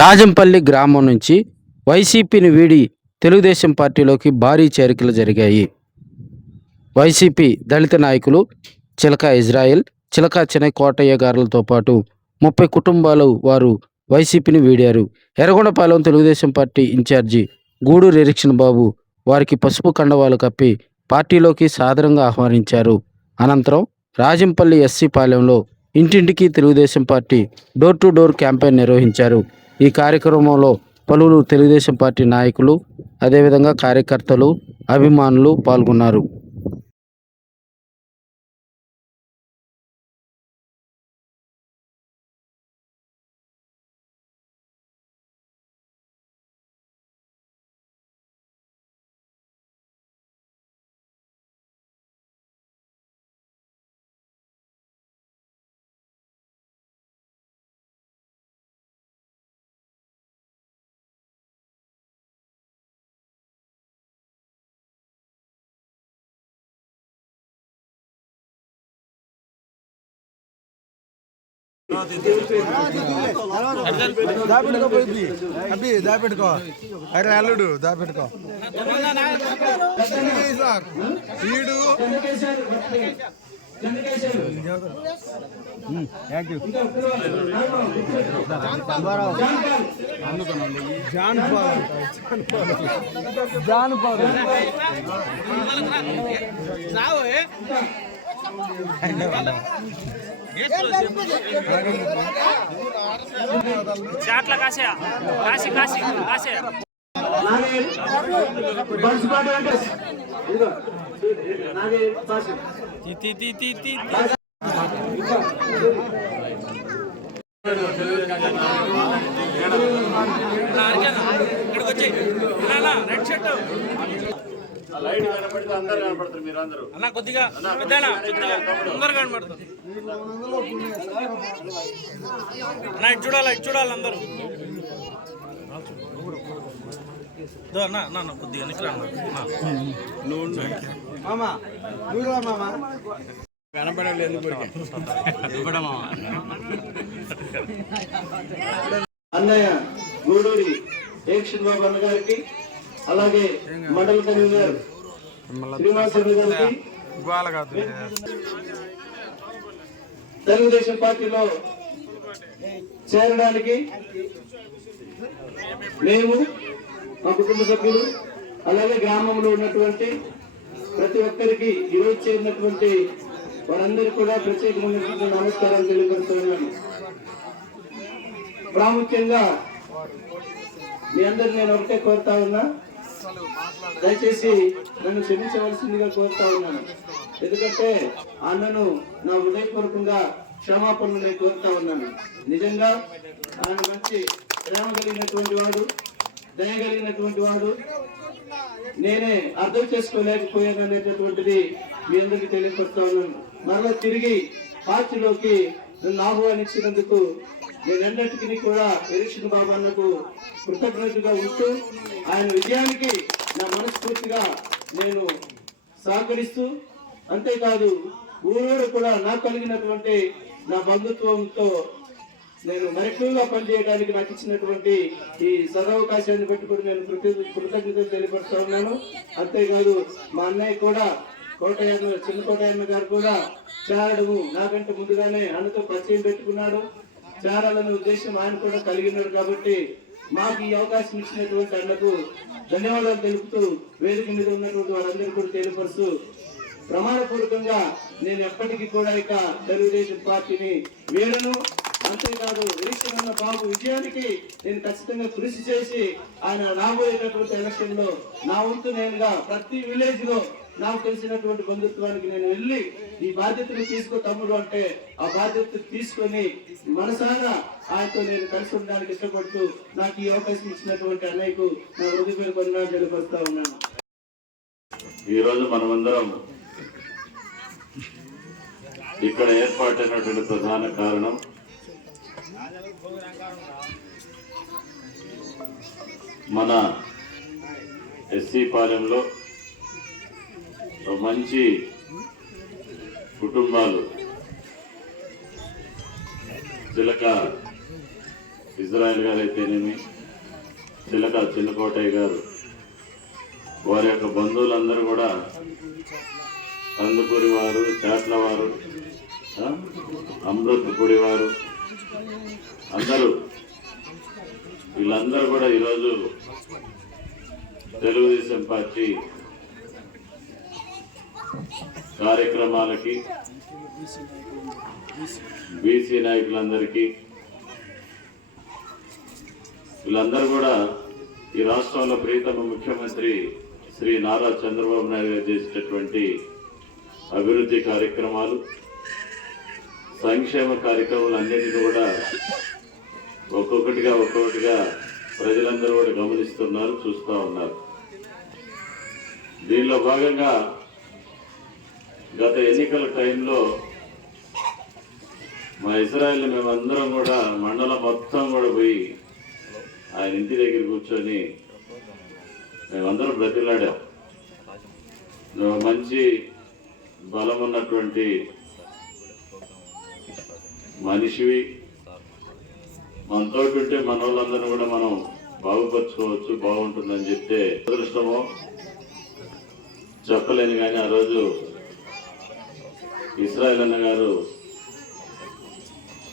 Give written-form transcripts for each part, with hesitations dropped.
రాజంపల్లి గ్రామం నుంచి వైసీపీని వీడి తెలుగుదేశం పార్టీలోకి భారీ చేరికలు జరిగాయి. వైసీపీ దళిత నాయకులు చిలక ఇజ్రాయెల్, చిలక చెన్నై కోటయ్య గారులతో పాటు 30 కుటుంబాలు వారు వైసీపీని వీడారు. ఎర్రగొండపాలెం తెలుగుదేశం పార్టీ ఇన్ఛార్జి గూడూరు ఎరిక్షన్ బాబు వారికి పసుపు కండవాలు కప్పి పార్టీలోకి సాదరంగా ఆహ్వానించారు. అనంతరం రాజంపల్లి ఎస్సీ పాలెంలో ఇంటింటికి Telugu Desam party door to door campaign నిర్వహించారు. ఈ కార్యక్రమంలో పలువురు తెలుగుదేశం పార్టీ నాయకులు, అదేవిధంగా కార్యకర్తలు, అభిమానులు పాల్గొన్నారు. అబ్బి దాపెట్టుకో అరే అల్లుడు దాపెట్టుకో వీడు చాట్ల కాసే కాసి కాసి కాసే ఇక్కడికి వచ్చి రెడ్ షర్ట్ లైట్ కనపడితే అందరు కనపడతారు. మీరు అందరూ అన్న కొద్దిగా పెద్దనా అందరు కనపడతారు. అన్న ఇటు చూడాలి అందరూ. అన్న కొద్దిగా కనపడలేదు అన్నయ్య గూడూరి ఎరిక్షన్ బాబు అన్న గారికి, అలాగే మండల కన్వీనర్ శ్రీనివాసరెడ్డి గారికి, తెలుగుదేశం పార్టీలో చేరడానికి మేము, మా కుటుంబ సభ్యులు, అలాగే గ్రామంలో ఉన్నటువంటి ప్రతి ఒక్కరికి ఈరోజు చేరినటువంటి వారందరికీ కూడా ప్రత్యేకమైనటువంటి నమస్కారాలు తెలియపరుస్తున్నాను. ప్రాముఖ్యంగా మీ అందరు నేను ఒకటే కోరుతా ఉన్నా, దయచేసి నన్ను క్షమించవలసిందిగా కోరుతా ఉన్నాను. ఎందుకంటే అన్నను నా హృదయపూర్వకంగా క్షమాపణలు నేను కోరుతా ఉన్నాను. నిజంగా ఆయన మంచి ప్రేమ కలిగినటువంటి వాడు, దయ కలిగినటువంటి వాడు. నేనే అర్థం చేసుకోలేకపోయాను అనేటటువంటిది మీ అందరికీ తెలియపరుస్తా ఉన్నాను. మరలా తిరిగి పార్టీలోకి నన్ను ఆహ్వానించినందుకు నేనన్నిటికీ కూడా ఎరిక్షన్ బాబు అన్నకు కృతజ్ఞతగా ఉంటూ ఆయన విజయానికి నా మనస్ఫూర్తిగా నేను సహకరిస్తూ, అంతేకాదు ఊరూరు కూడా నాకు కలిగినటువంటి నా బంధుత్వంతో నేను మరెక్కువగా పనిచేయడానికి నాకు ఇచ్చినటువంటి ఈ సదవకాశాన్ని పెట్టుకుని నేను కృతజ్ఞతలు తెలియపరుస్తా ఉన్నాను. అంతేకాదు మా అన్నయ్య కూడా చిన్న కోటయ్య గారు కూడా చేరడము నాకంటే ముందుగానే అన్నతో పరిచయం పెట్టుకున్నాడు. చేరాలనే ఉద్దేశం ఆయన కూడా కలిగినాడు. కాబట్టి మాకు ఈ అవకాశం ఇచ్చినటువంటి అన్నకు ధన్యవాదాలు తెలుపుతూ, వేదిక మీద ఉన్నటువంటి వారందరూ కూడా తెలియపరుస్తూ, ప్రమాణపూర్వకంగా నేను ఎప్పటికీ కూడా ఇక తెలుగుదేశం పార్టీని వీడను. అంతేకాదు ఎరిక్షన్ బాబు విజయానికి నేను ఖచ్చితంగా కృషి చేసి ఆయన రాబోయేటటువంటి ఎలక్షన్ లో నా వంతు నేనుగా ప్రతి విలేజ్ లో నాకు తెలిసినటువంటి బంధుత్వానికి నేను వెళ్ళి ఈ బాధ్యతను తీసుకో తమ్ముడు అంటే ఆ బాధ్యత తీసుకొని మనసారా ఆయనతో నేను కలిసి ఉండడానికి ఇష్టపడుతూ నాకు ఈ అవకాశం ఇచ్చినటువంటి అన్నయ్యకు నా హృదయపూర్వక వందనాలు తెలియపరుస్తా ఉన్నాను. ఈరోజు మనమందరం ఇక్కడ ఏర్పాటైనటువంటి ప్రధాన కారణం మన ఎస్సీ పాలెంలో మంచి కుటుంబాలు చిలక ఇజ్రాయెల్ గారు అయితేనేమి, చిన్నకోటయ్య గారు, వారి యొక్క బంధువులందరూ కూడా కందుకూరి వారు, చేట్ల వారు, అమృతపూడి వారు అందరూ, వీళ్ళందరూ కూడా ఈరోజు తెలుగుదేశం పార్టీ కార్యక్రమాలకి, బీసీ నాయకులందరికీ, వీళ్ళందరూ కూడా ఈ రాష్ట్రంలో ప్రియతమ ముఖ్యమంత్రి శ్రీ నారా చంద్రబాబు నాయుడు గారు చేసేటటువంటి అభివృద్ధి కార్యక్రమాలు, సంక్షేమ కార్యక్రమాలు అన్నింటినీ కూడా ఒక్కొక్కటిగా ప్రజలందరూ కూడా గమనిస్తున్నారు, చూస్తూ ఉన్నారు. దీనిలో భాగంగా గత ఎన్నికల టైంలో మా ఇజ్రాయెల్ మేమందరం కూడా మండలం మొత్తం కూడా పోయి ఆయన ఇంటి దగ్గర కూర్చొని మేమందరం బ్రతిలాడాం. నువ్వు మంచి బలం ఉన్నటువంటి మనిషివి, మనతో ఉంటే మన వాళ్ళందరినీ కూడా మనం బాగుపరచుకోవచ్చు, బాగుంటుందని చెప్తే అదృష్టమో చెప్పలేను. కానీ ఆ రోజు ఇస్రాయల్ అన్న గారు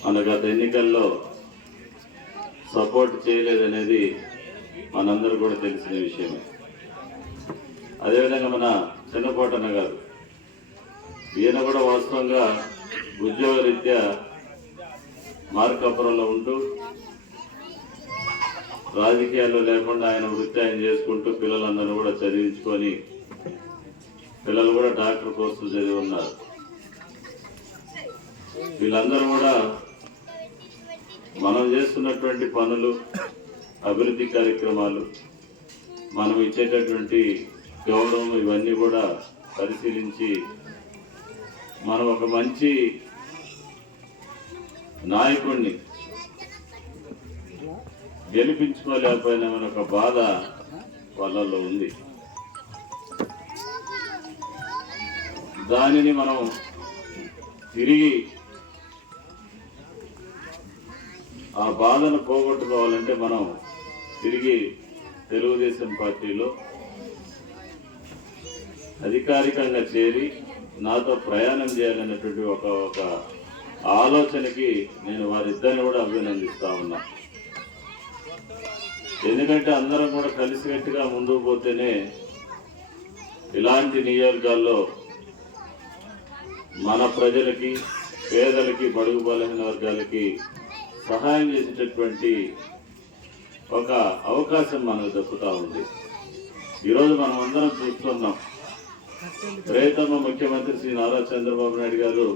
మన గత ఎన్నికల్లో సపోర్ట్ చేయలేదనేది మనందరూ కూడా తెలిసిన విషయమే. అదేవిధంగా మన చిన్నకోటన్న గారు, ఈయన కూడా వాస్తవంగా ఉద్యోగరీత్యా మార్కాపురంలో ఉంటూ రాజకీయాల్లో లేకుండా ఆయన వృత్తి ఆయన చేసుకుంటూ పిల్లలందరూ కూడా చదివించుకొని, పిల్లలు కూడా డాక్టర్ కోర్సులు చదివి ఉన్నారు. వీళ్ళందరూ కూడా మనం చేస్తున్నటువంటి పనులు, అభివృద్ధి కార్యక్రమాలు, మనం ఇచ్చేటటువంటి గౌరవం ఇవన్నీ కూడా పరిశీలించి మనం ఒక మంచి నాయకుడిని గెలిపించుకోలేకపోయినామని ఒక బాధ వాళ్ళల్లో ఉంది. దానిని మనం తిరిగి ఆ బాధను పోగొట్టుకోవాలంటే మనం తిరిగి తెలుగుదేశం పార్టీలో అధికారికంగా చేరి నాతో ప్రయాణం చేయాలనేటువంటి ఒక ఆలోచనకి నేను వారిద్దరిని కూడా అభినందిస్తా ఉన్నా. ఎందుకంటే అందరం కూడా కలిసికట్టుగా ముందుకు పోతేనే ఇలాంటి నియోజకాల్లో మన ప్రజలకి, పేదలకి, బడుగు బలహీన వర్గాలకి సహాయం చేసేటటువంటి ఒక అవకాశం మనకు దక్కుతా ఉంది. ఈరోజు మనం అందరం చూస్తున్నాం, ప్రియతమ ముఖ్యమంత్రి శ్రీ నారా చంద్రబాబు నాయుడు గారు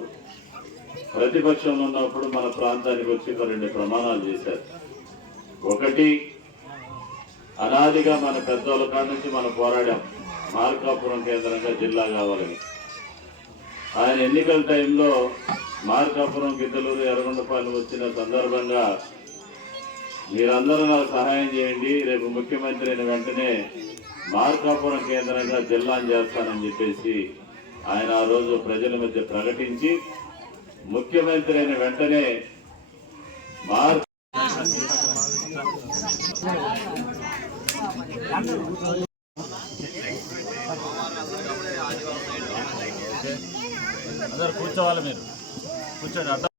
ప్రతిపక్షంలో ఉన్నప్పుడు మన ప్రాంతానికి వచ్చి 2 ప్రమాణాలు చేశారు. ఒకటి, అనాదిగా మన పెద్దోళ్ళ కాడ నుంచి మనం పోరాడాం, మార్కాపురం కేంద్రంగా జిల్లా కావాలని. ఆయన ఎన్నికల టైంలో మార్కాపురం, గిద్దలూరు, ఎర్రగొండపాలెం వచ్చిన సందర్భంగా మీరందరూ నాకు సహాయం చేయండి, రేపు ముఖ్యమంత్రి అయిన వెంటనే మార్కాపురం కేంద్రంగా జిల్లాను చేస్తానని చెప్పేసి ఆయన ఆ రోజు ప్రజల మధ్య ప్రకటించి ముఖ్యమంత్రి అయిన వెంటనే అందరు కూర్చోవాలి, మీరు కూర్చోండి.